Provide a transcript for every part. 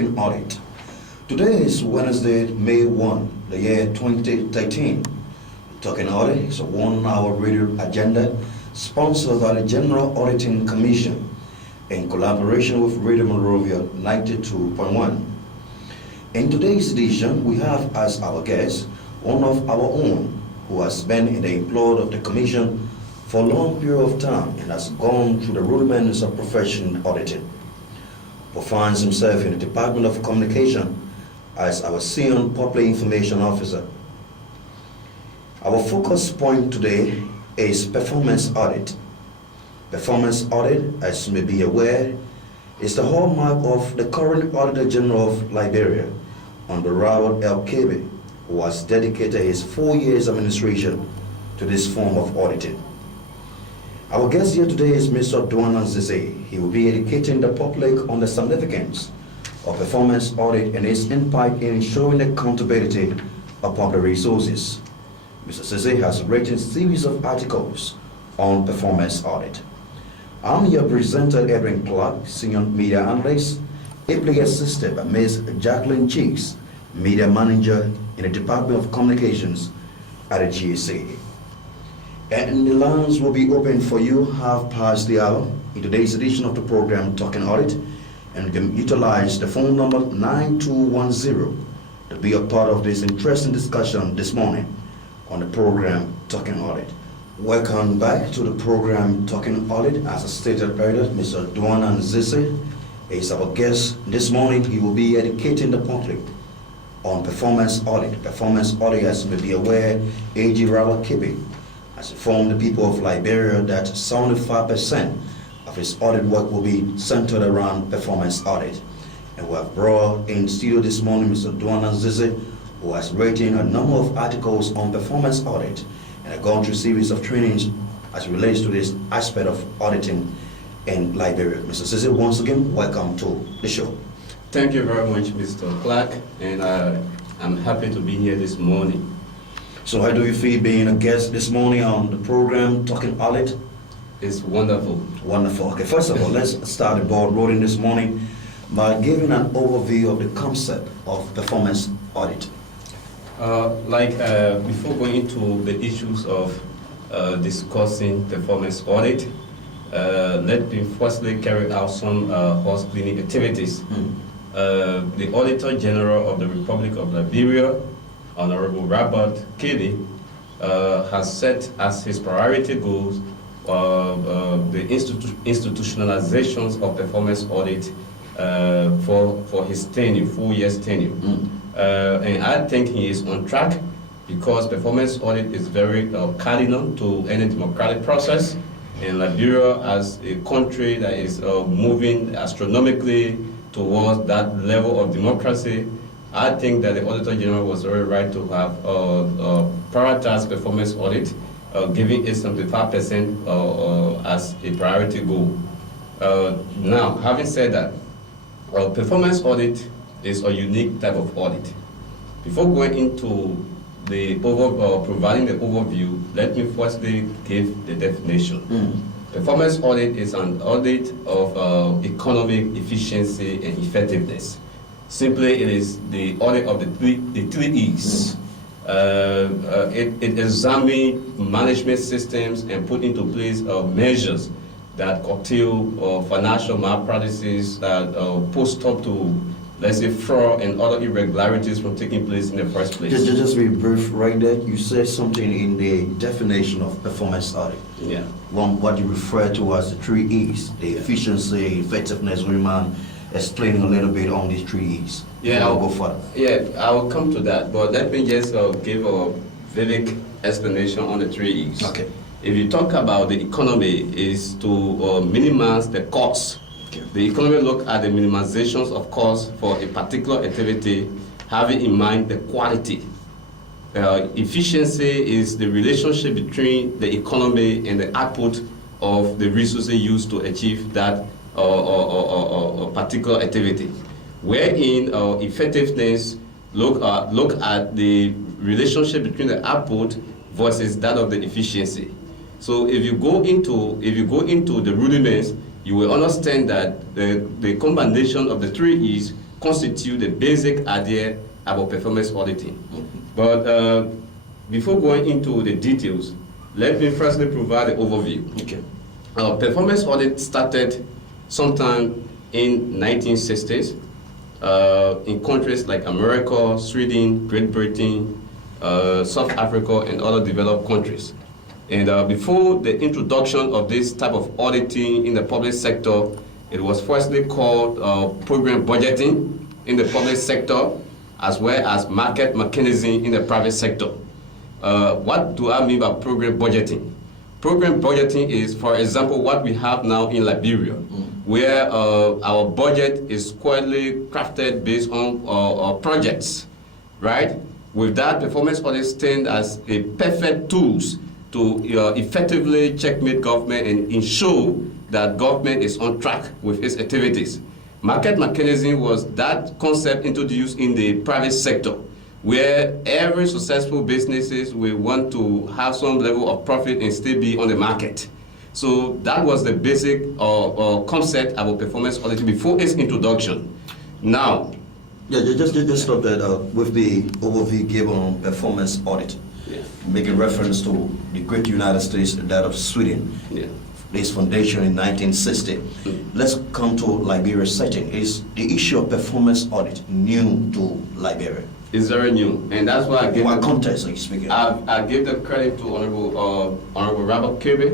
Talking Audit. Today is Wednesday, May 1, the year 2013. Talking Audit is a 1-hour radio agenda sponsored by the General Auditing Commission in collaboration with Radio Monrovia 92.1. In today's edition, we have as our guest one of our own who has been in the employ of the Commission for a long period of time and has gone through the rudiments of profession auditing, but finds himself in the Department of Communication as our Senior Public Information Officer. Our focus point today is performance audit. Performance audit, as you may be aware, is the hallmark of the current Auditor General of Liberia, Honorable L. Kebe, who has dedicated his 4 years administration to this form of auditing. Our guest here today is Mr. Duana Zise. He will be educating the public on the significance of performance audit and its impact in ensuring accountability of public resources. Mr. Zise has written a series of articles on performance audit. I'm your presenter, Edwin Clark, Senior Media Analyst, ably assisted by Ms. Jacqueline Cheeks, Media Manager in the Department of Communications at the GSA. And the lines will be open for you half past the hour in today's edition of the program Talking Audit, and you can utilize the phone number 9210 to be a part of this interesting discussion this morning on the program Talking Audit. Welcome back to the program Talking Audit. As I stated earlier, Mr. Duana Zise is our guest this morning. He will be educating the public on performance audit. Performance audit, as you may be aware, A.G. Rawal Kebe has informed the people of Liberia that 75% of his audit work will be centered around performance audit. And we have brought in studio this morning Mr. Duana Zise, who has written a number of articles on performance audit and have gone through a series of trainings as it relates to this aspect of auditing in Liberia. Mr. Zise, once again, welcome to the show. Thank you very much, Mr. Clark, and I'm happy to be here this morning. So how do you feel being a guest this morning on the program Talking Audit? It's wonderful. Wonderful. Okay, first of all, let's start the ball rolling this morning by giving an overview of the concept of performance audit. Before going into the issues of discussing performance audit, let me firstly carry out some horse cleaning activities. The Auditor General of the Republic of Liberia, Honorable Robert Kelly, has set as his priority goals the institutionalizations of performance audit for his tenure, 4 years tenure. And I think he is on track because performance audit is very cardinal to any democratic process. In Liberia, as a country that is moving astronomically towards that level of democracy, I think that the Auditor General was very right to have prioritized performance audit, giving it 75% as a priority goal. Now, having said that, performance audit is a unique type of audit. Before going into the providing the overview, let me firstly give the definition. Performance audit is an audit of economic efficiency and effectiveness. Simply, it is the audit of the three E's. It examines management systems and put into place measures that curtail financial malpractices that post up to, let's say, fraud and other irregularities from taking place in the first place. Just be brief right there. You said something in the definition of performance audit. Yeah. What you refer to as the three E's, the efficiency, effectiveness. Would you mind explaining a little bit on these three E's? Yeah, I'll go further. Yeah, I will come to that, but let me just give a vivid explanation on the three E's. Okay. If you talk about the economy, is to minimize the costs. Okay. The economy look at the minimizations of costs for a particular activity, having in mind the quality. Efficiency is the relationship between the economy and the output of the resources used to achieve that particular activity. Wherein effectiveness look at the relationship between the output versus that of the efficiency. So if you go into the rudiments, you will understand that the combination of the three E's constitute the basic idea about performance auditing. But before going into the details, let me firstly provide the overview. Okay. Performance audit started sometime in 1960s in countries like America, Sweden, Great Britain, South Africa, and other developed countries. And before the introduction of this type of auditing in the public sector, it was firstly called program budgeting in the public sector, as well as market mechanism in the private sector. What do I mean by program budgeting? Program budgeting is, for example, what we have now in Liberia, where our budget is squarely crafted based on projects, right? With that, performance audit stand as a perfect tools to effectively checkmate government and ensure that government is on track with its activities. Market mechanism was that concept introduced in the private sector, where every successful businesses will want to have some level of profit and still be on the market. So that was the basic concept about performance auditing before its introduction. Now, Yeah, just stop that with the overview given on performance audit, making reference to the great United States, that of Sweden. yeah. This foundation in 1960. Let's come to Liberia setting. Is the issue of performance audit new to Liberia? It's very new, and that's why I gave What context are you speaking? I give the credit to Honorable Robert Kirby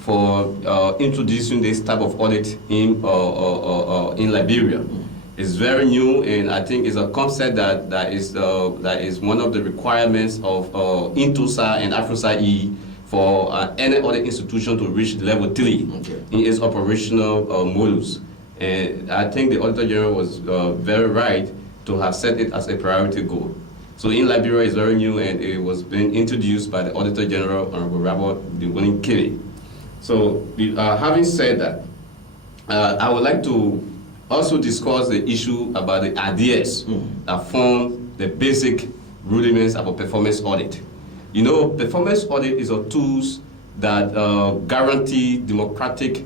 for introducing this type of audit in Liberia. It's very new, and I think it's a concept that is one of the requirements of INTOSA and AFROSA-E for any audit institution to reach level 3 in its operational models. And I think the Auditor General was very right to have set it as a priority goal. So in Liberia, it's very new, and it was being introduced by the Auditor General, Honorable Robert Kirby. So having said that, I would like to also discuss the issue about the ideas that form the basic rudiments of a performance audit. You know, performance audit is a tools that guarantee democratic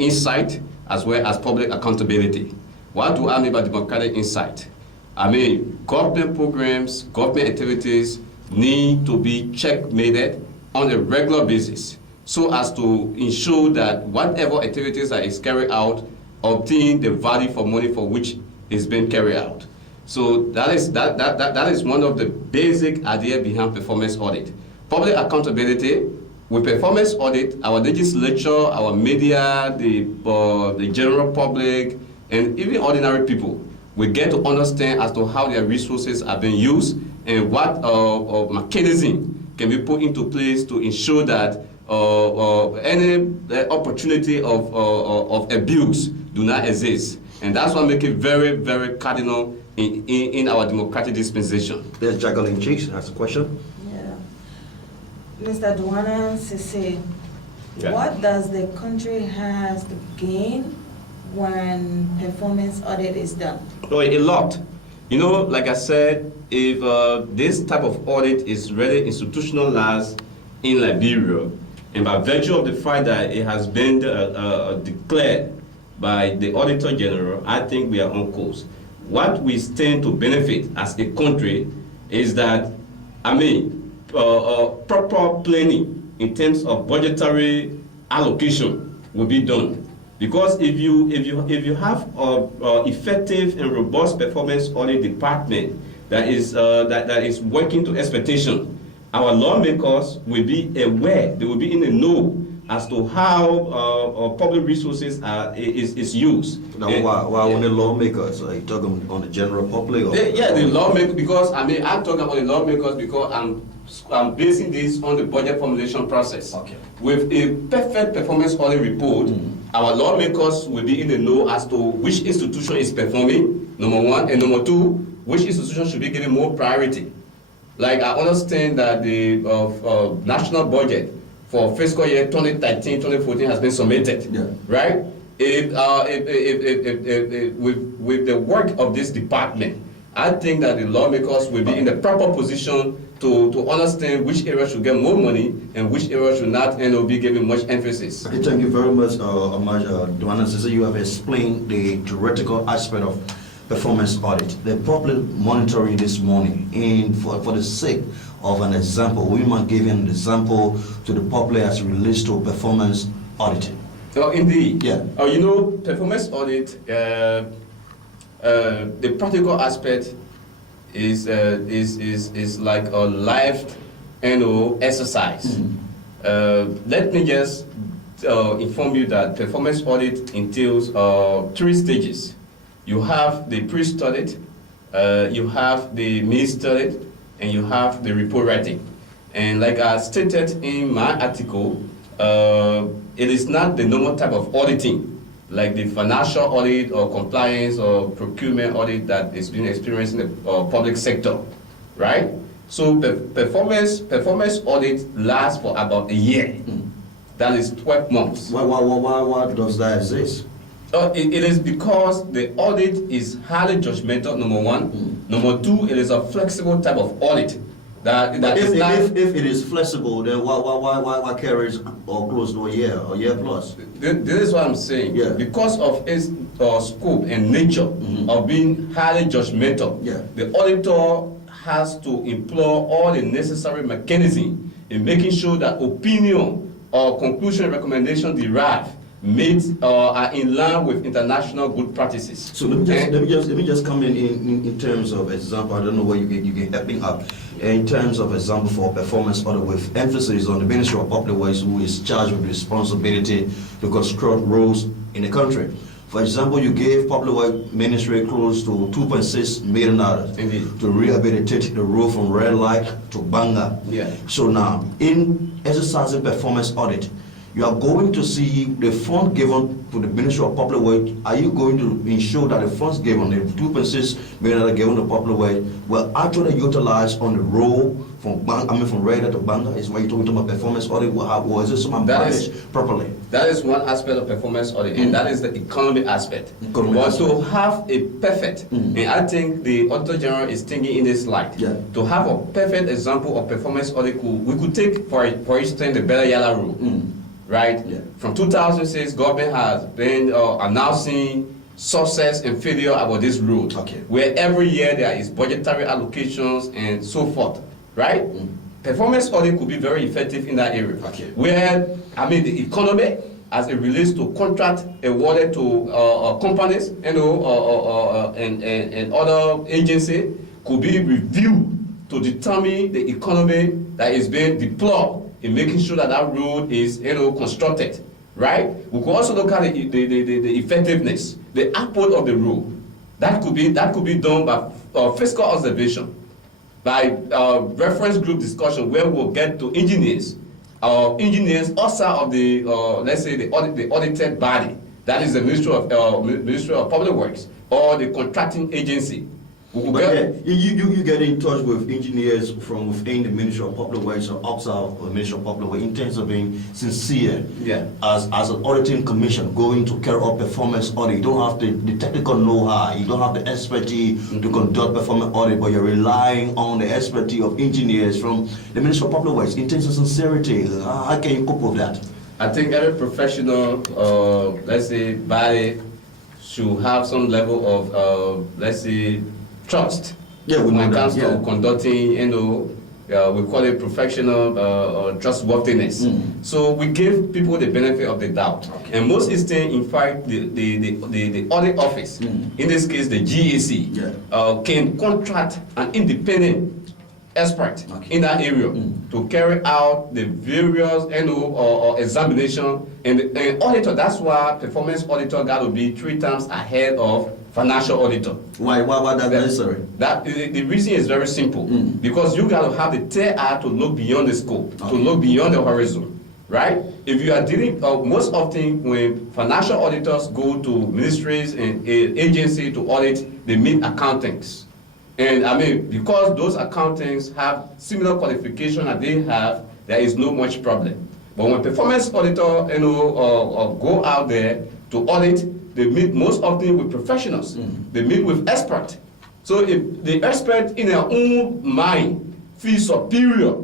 insight as well as public accountability. What do I mean by democratic insight? I mean, government programs, government activities need to be checkmated on a regular basis so as to ensure that whatever activities that is carried out obtain the value for money for which is being carried out. So that is one of the basic ideas behind performance audit. Public accountability. With performance audit, our legislature, our media, the general public, and even ordinary people will get to understand as to how their resources are being used and what mechanism can be put into place to ensure that any opportunity of abuse do not exist. And that's what makes it very, very cardinal in our democratic dispensation. There's Jacqueline Cheeks has a question. Yeah. Mr. Duana Sese, Yeah. what does the country has to gain when performance audit is done? So a lot. You know, like I said, if this type of audit is really institutionalized in Liberia, and by virtue of the fact that it has been declared by the Auditor General, I think we are on course. What we stand to benefit as a country is that, proper planning in terms of budgetary allocation will be done. Because if you have effective and robust performance audit department that is working to expectation, our lawmakers will be aware, they will be in the know as to how public resources is used. Now, why only lawmakers? Are you talking on the general public? Or? The lawmakers, because I'm talking about the lawmakers because I'm basing this on the budget formulation process. Okay. With a perfect performance audit report, our lawmakers will be in the know as to which institution is performing, number one, and number two, which institution should be given more priority. Like I understand that the national budget for fiscal year 2013-2014 has been submitted, right? If with the work of this department, I think that the lawmakers will be in the proper position to understand which area should get more money and which area should not, and will be given much emphasis. Okay, thank you very much, Duana Sese. You have explained the theoretical aspect of performance audit. The public monitoring this morning, and for the sake of an example, we might give an example to the public as it relates to performance auditing. Oh, indeed. Yeah. You know, performance audit, the practical aspect is like a life exercise. Let me just inform you that performance audit entails 3 stages. You have the pre-audit, you have the mid-audit, and you have the report writing. And like I stated in my article, it is not the normal type of auditing, like the financial audit or compliance or procurement audit that is being experienced in the public sector, right? So performance audit lasts for about a year. That is 12 months. Why does that exist? It is because the audit is highly judgmental, number 1. Number 2, it is a flexible type of audit. If it is flexible, then why carry it or close to a year plus? This is what I'm saying. Yeah. Because of its scope and nature of being highly judgmental, the auditor has to employ all the necessary mechanisms in making sure that opinion or conclusion recommendation derived are in line with international good practices. So let me just come in terms of example. I don't know where you can help me out. In terms of example for performance audit with emphasis on the Ministry of Public Works, who is charged with the responsibility to construct roads in the country. For example, you gave Public Works Ministry close to $2.6 million to rehabilitate the road from Red Light to Banga. Yeah. So now, in exercising performance audit, you are going to see the fund given to the Ministry of Public Works. Are you going to ensure that the funds given, the $2.6 million given to Public Works, will actually utilize on the road from Red to Banga? Is what you're talking about performance audit? Or is it some managed properly? That is one aspect of performance audit, and that is the economic aspect. To have a perfect, and I think the Auditor General is thinking in this light, to have a perfect example of performance audit, we could take, for instance, the Bella Yala Road. Right? Yeah. From 2006, government has been announcing success and failure about this road, where every year there is budgetary allocations and so forth, right? Performance audit could be very effective in that area, where, the economy, as it relates to contract awarded to companies and other agencies, could be reviewed to determine the economy that is being deployed in making sure that that road is constructed, right? We could also look at the effectiveness, the output of the road. That could be done by fiscal observation, by reference group discussion, where we'll get to engineers outside of the let's say the audited body, that is the Ministry of Public Works or the contracting agency. You get in touch with engineers from within the Ministry of Public Works or outside of the Ministry of Public Works in terms of being sincere as an auditing commission going to carry out performance audit. You don't have the technical know-how, you don't have the expertise to conduct performance audit, but you're relying on the expertise of engineers from the Ministry of Public Works in terms of sincerity. How can you cope with that? I think every professional, let's say, body should have some level of, let's say, trust when it comes to conducting, we call it professional trustworthiness. So we give people the benefit of the doubt. And most instances, in fact, the audit office, in this case the GAC, can contract an independent expert in that area to carry out the various examination. And auditor, that's why performance auditor got to be 3 times ahead of financial auditor. Why that necessary? The reason is very simple. Because you got to have the third eye to look beyond the scope, to look beyond the horizon, right? If you are dealing, most often when financial auditors go to ministries and agencies to audit, they meet accountants. And because those accountants have similar qualification that they have, there is no much problem. But when performance auditor, go out there to audit, they meet most often with professionals. They meet with experts. So if the expert in their own mind feels superior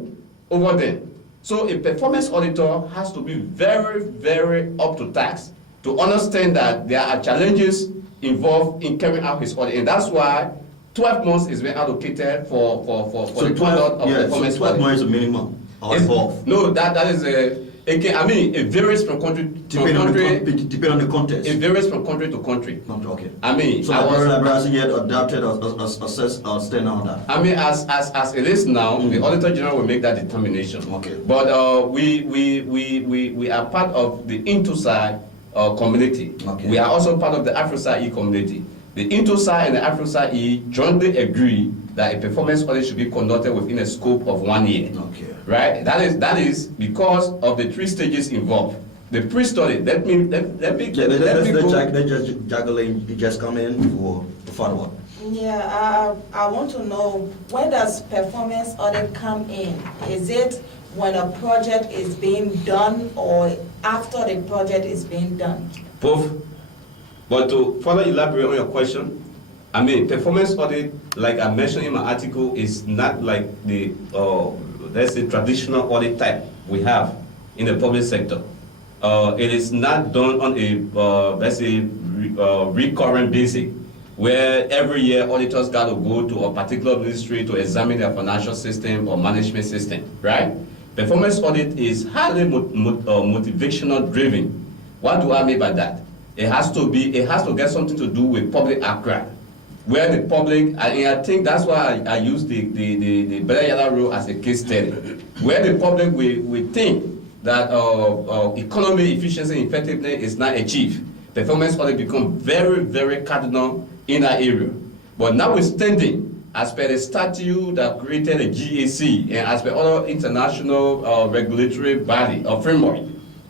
over them, so a performance auditor has to be very, very up to task to understand that there are challenges involved in carrying out his audit, and that's why 12 months is being allocated for the conduct of performance so 12 audit. months is minimum or above. No, that is again, I mean, it varies from country Depending on the context. It varies from country to country. Okay. I mean, so Liberia hasn't yet adapted or assessed or stand on that. I mean, as it is now, the Auditor General will make that determination. Okay. But we are part of the Intosai community. Okay. We are also part of the AfroSAE community. The Intosai and the AfroSAE jointly agree that a performance audit should be conducted within a scope of 1 year. Okay. Right? That is because of the 3 stages involved. The pre-study. Let me Let's just juggling. You just come in for follow up. Yeah, I want to know, when does performance audit come in? Is it when a project is being done or after the project is being done? Both. But to further elaborate on your question, I mean, performance audit, like I mentioned in my article, is not like the, let's say, traditional audit type we have in the public sector. It is not done on a, let's say, recurrent basis, where every year auditors got to go to a particular ministry to examine their financial system or management system, right? Performance audit is highly motivational driven. What do I mean by that? It has to get something to do with public outcry, where the public, I think that's why I use the Bella Yala rule as a case study, where the public will think that economy, efficiency, and effectiveness is not achieved. Performance audit become very, very cardinal in that area. But notwithstanding, as per the statute that created the GAC and as per other international regulatory body or framework,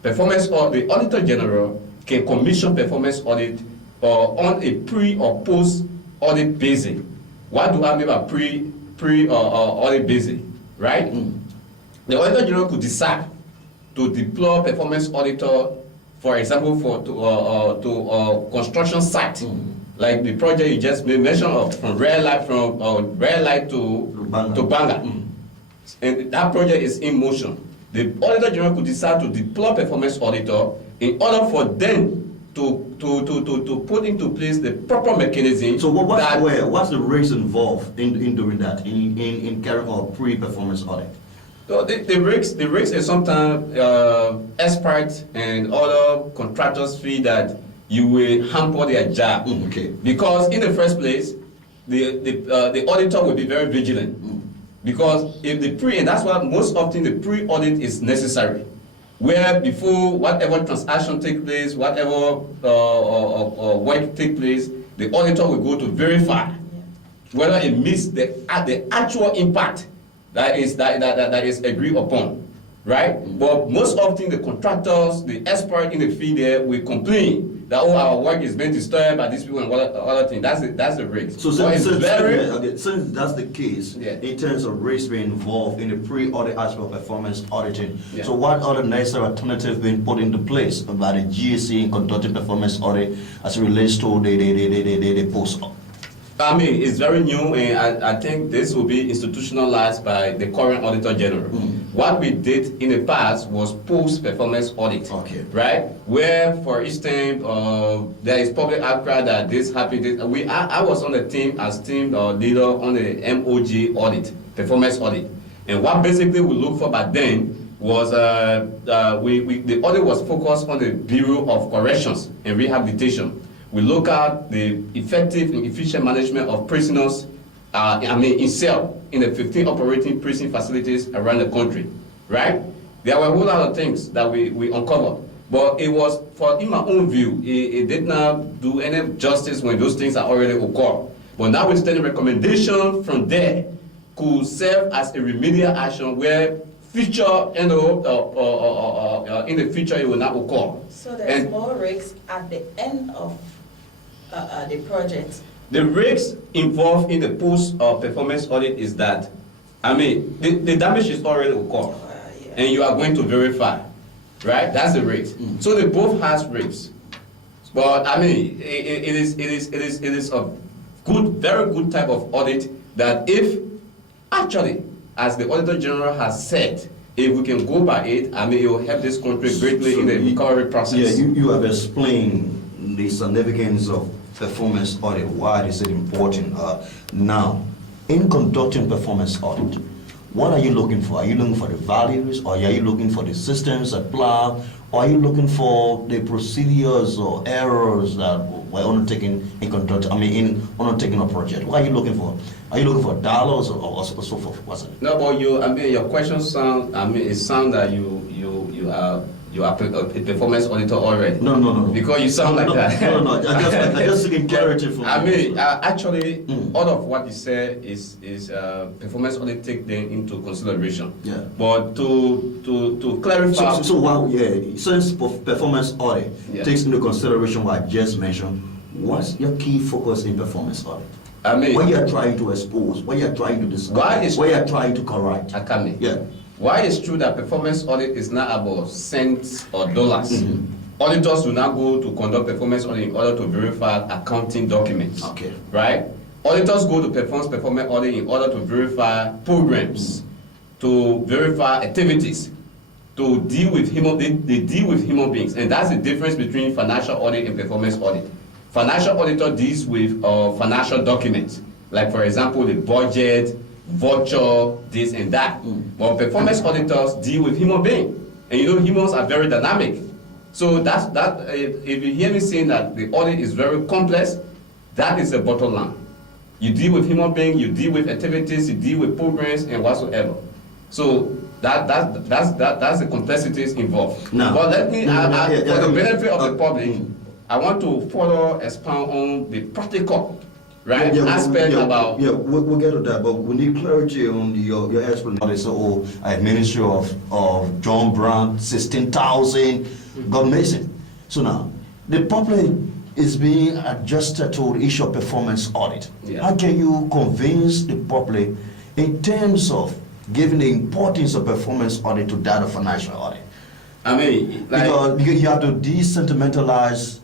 performance audit, the Auditor General can commission performance audit on a pre or post audit basis. What do I mean by pre audit basis, right? The Auditor General could decide to deploy performance auditor, for example, to construction site, like the project you just mentioned of, from red light to Banga. And that project is in motion. The Auditor General could decide to deploy performance auditor in order for them to put into place the proper mechanism. So what's the risks involved in doing that, in carrying out pre-performance audit? So the risks is sometimes experts and other contractors feel that you will hamper their job. Okay. Because in the first place, the auditor will be very vigilant. Because if and that's why most often the pre-audit is necessary. Where before whatever transaction take place, whatever work take place, the auditor will go to verify whether it meets the actual impact that is agreed upon, right? But most often the contractors, the expert in the field there will complain that our work is being disturbed by these people and other things. That's the risk. So since that's the case, in terms of risk being involved in the pre-audit aspect of performance auditing, so what other necessary alternatives being put into place by the GAC in conducting performance audit as it relates to the post? I mean, it's very new, and I think this will be institutionalized by the current Auditor General. What we did in the past was post-performance audit, right? Where, for instance, there is public outcry that this happened. I was on the team as team leader on the MOG audit, performance audit, and what basically we looked for back then was the audit was focused on the Bureau of Corrections and Rehabilitation. We look at the effective and efficient management of prisoners, in cell, in the 15 operating prison facilities around the country, right? There were a whole lot of things that we uncovered, but it was, in my own view, it did not do any justice when those things are already occurred. But now with the recommendation from there could serve as a remedial action where future, in the future it will not occur. So there's more risks at the end of the project. The risks involved in the post-performance audit is that, the damage is already occurred, and you are going to verify, right? That's the risk. So they both has risks, but it is a very good type of audit that if actually, as the Auditor General has said, if we can go by it, it will help this country greatly in the recovery process. Yeah, you have explained the significance of performance audit? Why is it important? Now, in conducting performance audit, what are you looking for? Are you looking for the values, or are you looking for the systems applied, or are you looking for the procedures or errors that were undertaken in undertaking a project? What are you looking for? Are you looking for dollars or so forth? What's it? No, but your question sound, it sounds that you are a performance auditor already. No. Because you sound like that. No. I just seeking clarity from you. Actually, all of what you said is performance audit take them into consideration. Yeah. But to clarify. Since performance audit takes into consideration what I just mentioned, what's your key focus in performance audit? What you are trying to expose, what you are trying to discuss, what you are trying to correct. Yeah. Why it's true that performance audit is not about cents or dollars. Auditors do not go to conduct performance audit in order to verify accounting documents. Okay. Right? Auditors go to performance audit in order to verify programs, to verify activities, to deal with they deal with human beings, and that's the difference between financial audit and performance audit. Financial auditor deals with financial documents, like for example the budget, voucher, this and that. But performance auditors deal with human beings, and humans are very dynamic. So if you hear me saying that the audit is very complex, that is the bottom line. You deal with human beings, you deal with activities, you deal with programs and whatsoever. So that's the complexities involved. No. But let me, for the benefit of the public, I want to further expound on the practical aspect about. Yeah, we'll get to that, but we need clarity on your explanation. So, Ministry of John Brown, 16,000 got missing. So now, the public is being adjusted to the issue of performance audit. Yeah. How can you convince the public in terms of giving the importance of performance audit to that of financial audit? Because you have to desentimentalize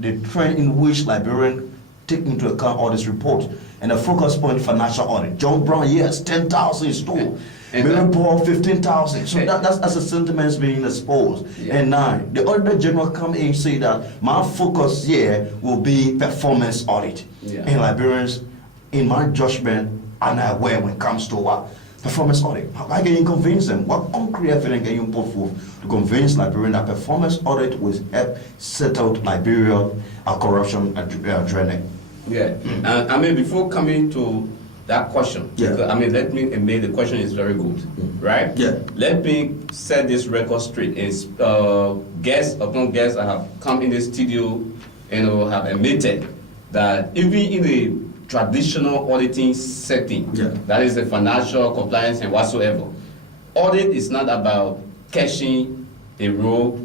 the trend in which Liberians take into account all this report, and the focus point financial audit. John Brown, yes, 10,000 is stole. Mary Paul, 15,000. So that's the sentiments being exposed. Yeah. And now, the Auditor General come in and say that my focus here will be performance audit. Yeah. And Liberians, in my judgment, are not aware when it comes to what? Performance audit. How can you convince them? What concrete evidence can you put forth to convince Liberians that performance audit will help settle Liberia corruption drainage? Yeah, before coming to that question, yeah. Let me admit the question is very good, right? Yeah. Let me set this record straight. It's guests upon guests that have come in the studio and have admitted that even in the traditional auditing setting, that is the financial compliance and whatsoever, audit is not about cashing a role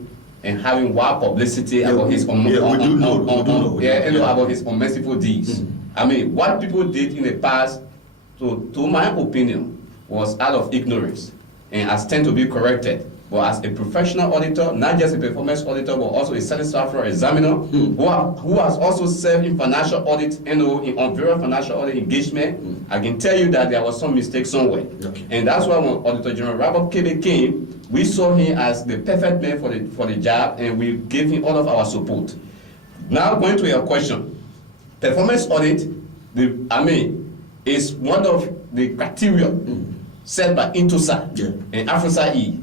and having wild publicity about his about his unmerciful deeds. What people did in the past, to my opinion, was out of ignorance and has tend to be corrected. But as a professional auditor, not just a performance auditor, but also a satisfactory examiner, who has also served in financial audit and on various financial audit engagement, I can tell you that there was some mistake somewhere. Okay. And that's why when Auditor General Robert Kebe came, we saw him as the perfect man for the job, and we gave him all of our support. Now going to your question, performance audit, is one of the criteria set by Intosat and AfroSA-E.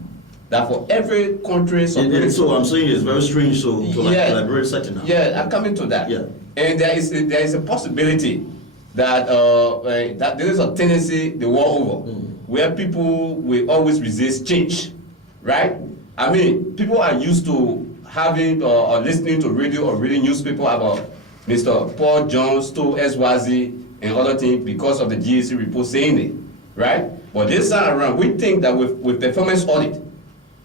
That for every country, so I'm saying it's very strange. So Liberia setting up. Yeah, I'm coming to that. Yeah. And there is a possibility that that there is a tendency the world over where people will always resist change, right? People are used to having or listening to radio or reading newspaper about Mr. Paul Jones, Sto Eswazi, and other things because of the GAC report saying it, right? But this time around, we think that with performance audit,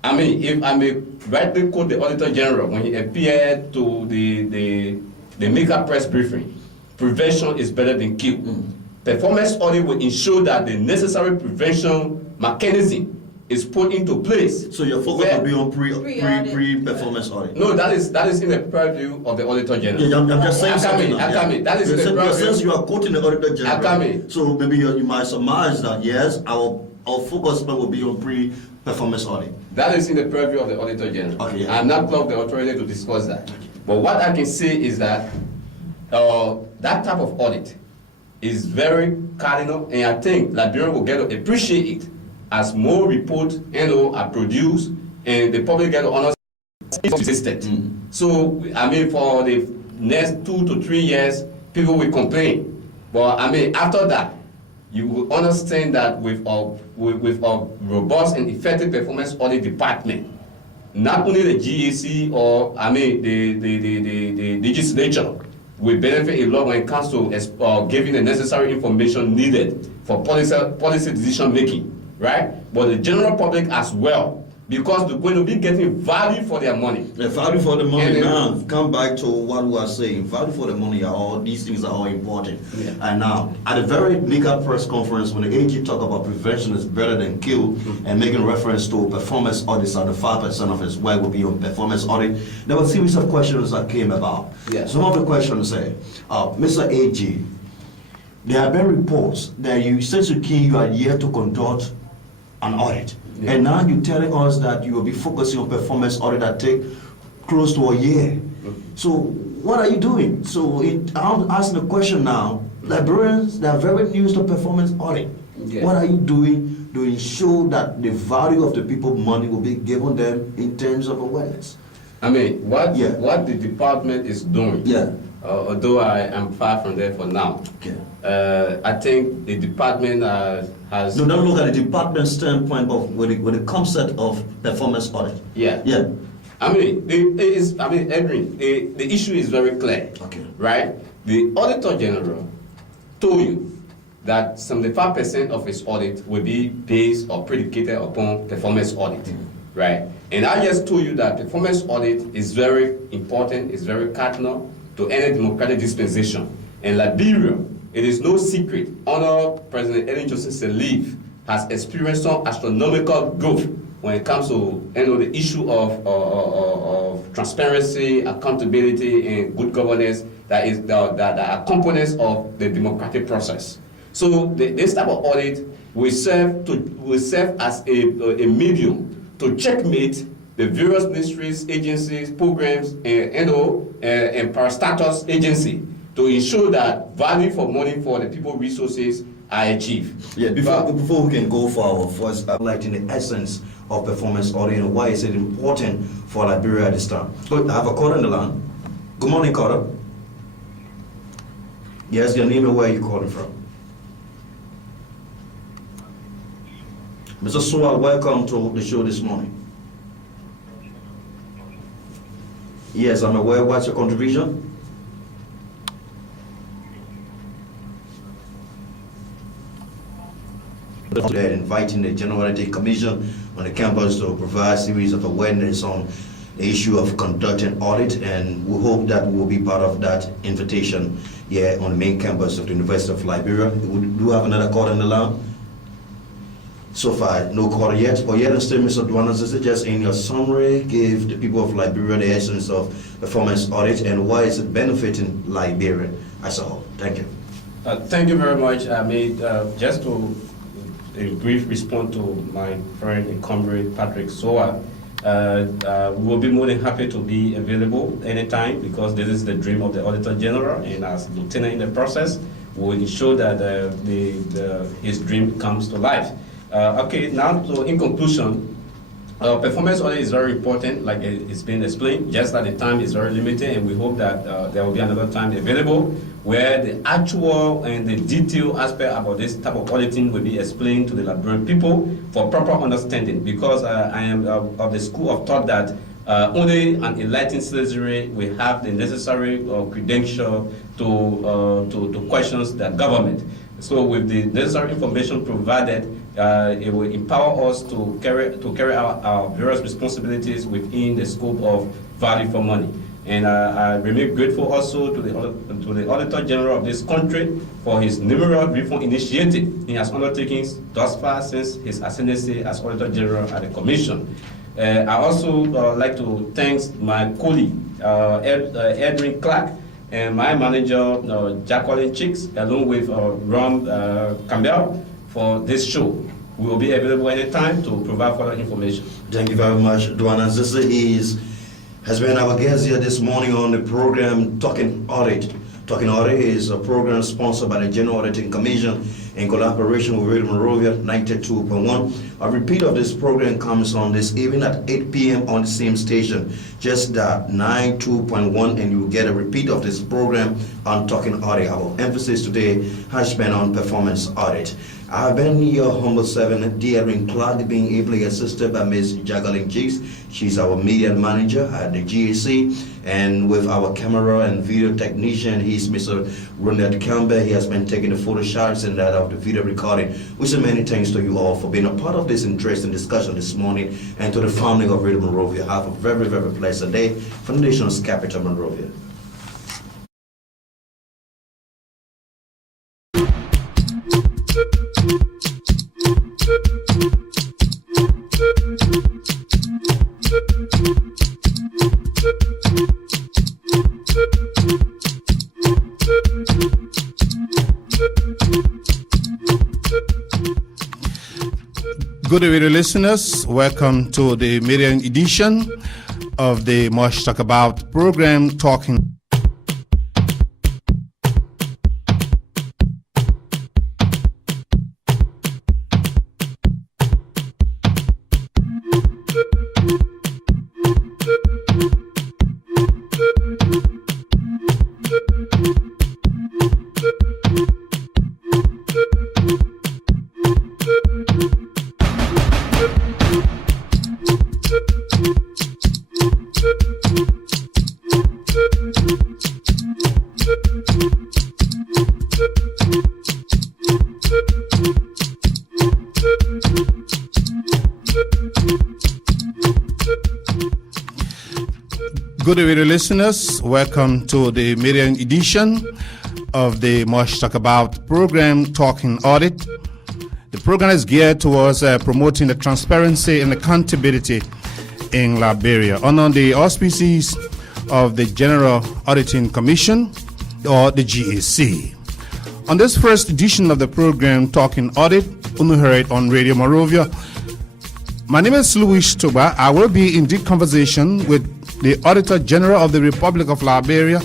if I may rightly quote the Auditor General when he appeared to the Maker press briefing, prevention is better than cure. Performance audit will ensure that the necessary prevention mechanism is put into place. So your focus will be on pre-performance audit? No, that is in the purview of the Auditor General. Yeah, I'm just saying something. That is in the purview. Since you are quoting the Auditor General, so maybe you might surmise that yes, our focus will be on pre-performance audit. That is in the purview of the Auditor General. Okay, yeah. I'm not called the authority to discuss that. But what I can say is that that type of audit is very cardinal, and I think Liberians will get to appreciate it as more reports are produced and the public get to understand it's consistent. So, I mean, for the next 2 to 3 years, people will complain. But, I mean, after that, you will understand that with a robust and effective performance audit department, not only the GAC or, I mean, the legislature will benefit a lot when it comes to giving the necessary information needed for policy decision making, right? But the general public as well, because they're going to be getting value for their money. The value for the money. And now, come back to what we are saying. Value for the money are all, these things are all important. Yeah. And now, at the very legal press conference, when the AG talk about prevention is better than kill, and making reference to performance audits, and the 5% of his work will be on performance audit, there were a series of questions that came about. Yeah. Some of the questions say, Mr. AG, there have been reports that you said to Key you are here to conduct an audit. Yeah. And now you're telling us that you will be focusing on performance audit that take close to a year. So what are you doing? So I'm asking the question now, librarians, they are very new to performance audit. Yeah. What are you doing to ensure that the value of the people's money will be given them in terms of awareness? I mean, what the department is doing, although I am far from there for now, I think the department has... No, don't look at the department standpoint of with the concept of performance audit. Yeah. I mean, Edwin, the issue is very clear, right? The Auditor General told you that 75% of his audit will be based or predicated upon performance audit, right? And I just told you that performance audit is very important, it's very cardinal to any democratic dispensation. In Liberia, it is no secret, Honor President Ellen Johnson Sirleaf has experienced some astronomical growth when it comes to the issue of transparency, accountability, and good governance that are components of the democratic process. So this type of audit will serve as a medium to checkmate the various ministries, agencies, programs, and parastatus agency to ensure that value for money for the people resources are achieved. Yeah, before we can go for our first, highlighting the essence of performance audit and why is it important for Liberia at this time. But I have a caller on the line. Good morning, caller. Yes, your name and where you calling from. Mr. Sewell, welcome to the show this morning. Yes, I'm aware. What's your contribution? They're inviting the General Auditing Commission on the campus to provide a series of awareness on the issue of conducting audit, and we hope that we will be part of that invitation here on the main campus of the University of Liberia. We do have another call on the line. So far, no call yet. But yet, still, Mr. Duanas, is it just in your summary, give the people of Liberia the essence of performance audit and why is it benefiting Liberia as a whole? Thank you. Thank you very much. I made just to a brief response to my friend and comrade Patrick Soa. We will be more than happy to be available anytime because this is the dream of the Auditor General, and as lieutenant in the process, we will ensure that his dream comes to life. Okay, now so in conclusion, performance audit is very important, like it's been explained, just that the time is very limited, and we hope that there will be another time available where the actual and the detailed aspect about this type of auditing will be explained to the Liberian people for proper understanding, because I am of the school of thought that only an enlightened citizenry will have the necessary credential to question the government. So with the necessary information provided, it will empower us to carry out our various responsibilities within the scope of value for money. And I remain grateful also to the Auditor General of this country for his numerous reform initiatives he has undertaken thus far since his ascendancy as Auditor General at the Commission. I also like to thank my colleague, Edwin Clark, and my manager, Jacqueline Chicks, along with Ron Campbell, for this show. We will be available anytime to provide further information. Thank you very much, Duana. This has been our guest here this morning on the program Talking Audit, Talking Audit is a program sponsored by the General Auditing Commission in collaboration with Radio Monrovia 92.1. A repeat of this program comes on this evening at 8 p.m. on the same station, just that 92.1, and you will get a repeat of this program on Talking Audit. Our emphasis today has been on performance audit. I have been your humble servant, Deering Clark, being ably assisted by Ms. Jacqueline Cheeks. She's our media manager at the GAC, and with our camera and video technician, he's Mr. Ronald Campbell. He has been taking the photo shots and that of the video recording. We say many thanks to you all for being a part of this interesting discussion this morning, and to the family of Radio Monrovia. Have a very, very pleasant day from the nation's capital, Monrovia. Good evening, listeners. Welcome to the maiden edition of the Much Talk About program, Talking. Good evening, listeners. Welcome to the maiden edition of the Much Talk About program, Talking Audit. The program is geared towards promoting the transparency and accountability in Liberia under the auspices of the General Auditing Commission, or the GAC. On this first edition of the program, Talking Audit, heard on Radio Monrovia, my name is Louis Toba. I will be in deep conversation with the Auditor General of the Republic of Liberia,